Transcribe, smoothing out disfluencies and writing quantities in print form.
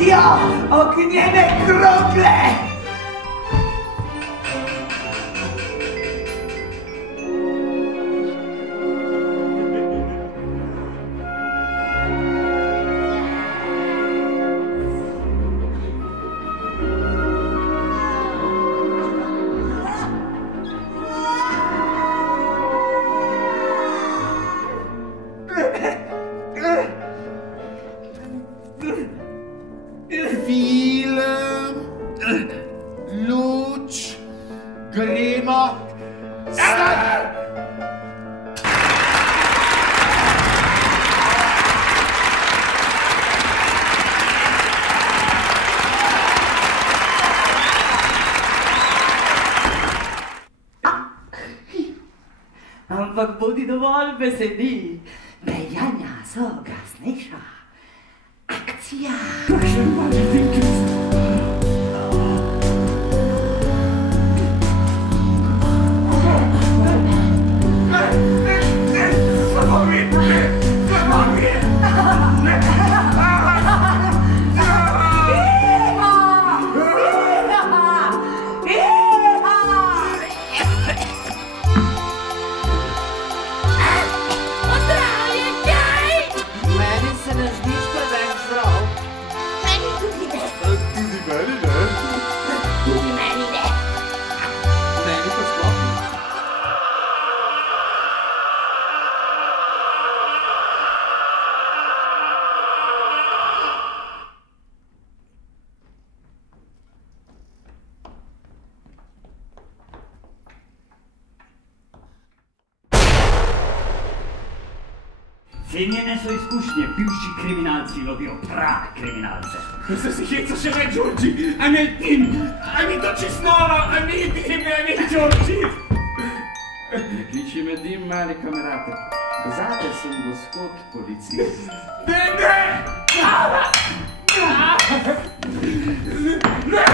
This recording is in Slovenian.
Bestia! Ogniene krople! Luč, gremo, stati! Ampak bodi dovolj besedi. Dejanja so gasnejša. Akcija! Kakšen maledikec! Cenjene so izkušnje, bivši kriminalci lovijo prave kriminalce. Se si heca še ne, Đorđi, a ne tim, a ni to česnova, a ni tim, a ni Đorđi. Ne kliči me dim, mali kamerate. Zate sem gospod policist. Ne, ne! Ne!